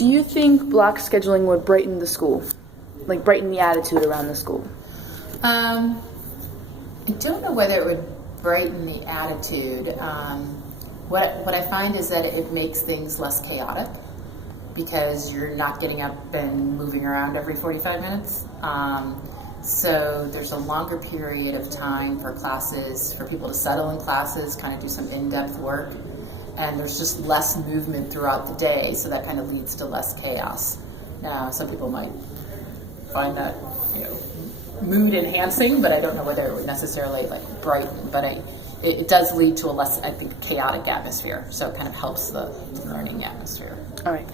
Do you think block scheduling would brighten the school? Like brighten the attitude around the school? I don't know whether it would brighten the attitude. What I find is that it makes things less chaotic because you're not getting up and moving around every 45 minutes. So there's a longer period of time for classes, for people to settle in classes, kind of do some in-depth work. And there's just less movement throughout the day, so that kind of leads to less chaos. Now, some people might find that, mood enhancing, but I don't know whether it would necessarily brighten. But it does lead to a less, I think, chaotic atmosphere. So it kind of helps the learning atmosphere. All right.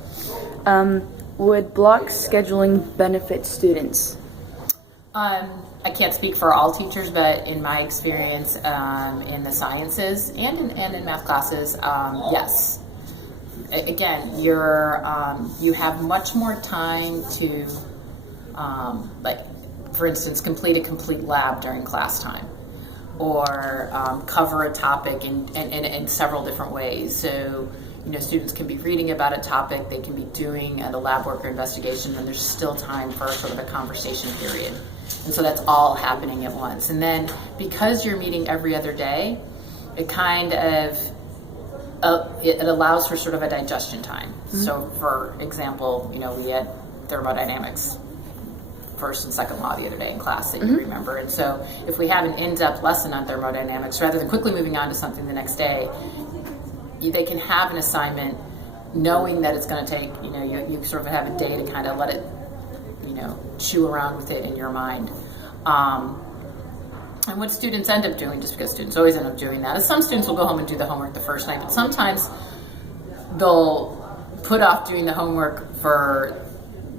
Would block scheduling benefit students? I can't speak for all teachers, but in my experience in the sciences and in math classes, yes. Again, you have much more time to, for instance, complete a complete lab during class time, or cover a topic in several different ways. So, students can be reading about a topic, they can be doing the lab work or investigation, and there's still time for sort of a conversation period. And so that's all happening at once. And then because you're meeting every other day, it kind of, it allows for sort of a digestion time. Mm-hmm. So for example, we had thermodynamics first and second law the other day in class that you remember. And so if we have an in-depth lesson on thermodynamics, rather than quickly moving on to something the next day, they can have an assignment knowing that it's going to take, you sort of have a day to kind of let it, chew around with it in your mind. And what students end up doing, just because students always end up doing that, is some students will go home and do the homework the first night, but sometimes they'll put off doing the homework for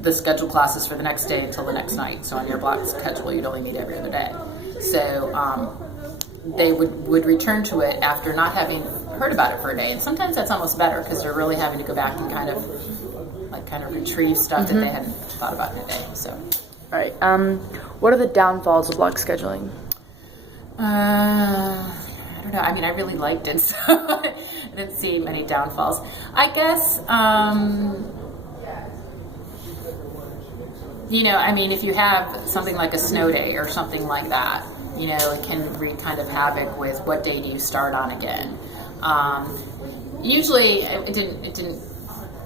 the scheduled classes for the next day until the next night. So on your block schedule, you'd only meet every other day. So they would return to it after not having heard about it for a day. And sometimes that's almost better because they're really having to go back and kind of retrieve stuff that they hadn't thought about in a day. So, all right. What are the downfalls of block scheduling? I don't know. I mean, I really liked it, so I didn't see many downfalls. I guess, if you have something like a snow day or something like that, it can wreak kind of havoc with what day do you start on again. Usually, it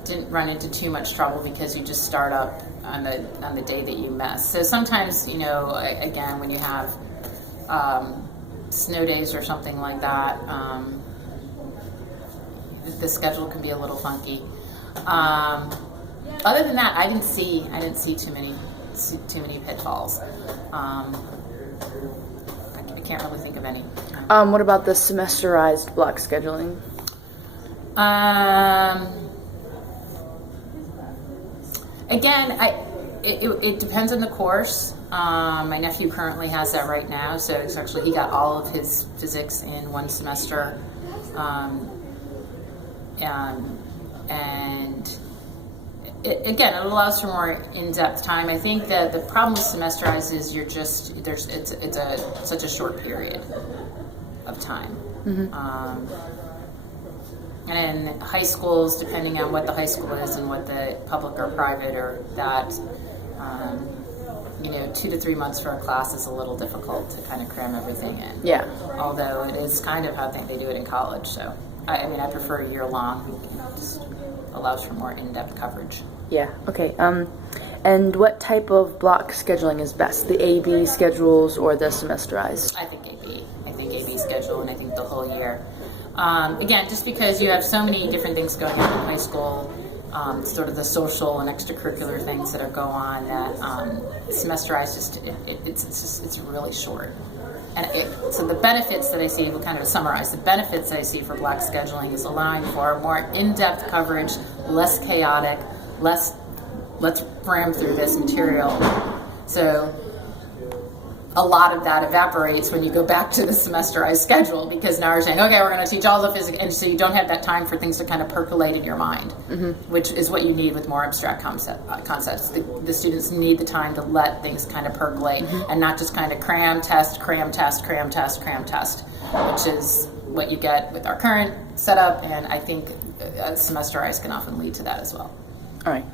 didn't run into too much trouble because you just start up on the day that you miss. So sometimes, again, when you have snow days or something like that, the schedule can be a little funky. Other than that, I didn't see too many pitfalls. I can't really think of any. What about the semesterized block scheduling? Again, it depends on the course. My nephew currently has that right now, so it's actually he got all of his physics in one semester, and it allows for more in-depth time. I think that the problem with semesterized is it's such a short period of time. And in high schools, depending on what the high school is and what the public or private or that, 2 to 3 months for a class is a little difficult to kind of cram everything in. Yeah. Although it is kind of how they do it in college. So, I prefer a year long. It just allows for more in-depth coverage. Yeah. Okay. And what type of block scheduling is best? The AB schedules or the semesterized? I think AB. I think AB schedule, and I think the whole year. Again, just because you have so many different things going on in high school, sort of the social and extracurricular things that go on, that semesterized it's really short. And so the benefits that I see, we'll kind of summarize, the benefits that I see for block scheduling is allowing for more in-depth coverage, less chaotic, let's cram through this material. So a lot of that evaporates when you go back to the semesterized schedule, because now you're saying, okay, we're going to teach all the physics, and so you don't have that time for things to kind of percolate in your mind, which is what you need with more abstract concepts. The students need the time to let things kind of percolate and not just kind of cram, test, which is what you get with our current setup, and I think semesterized can often lead to that as well. All right.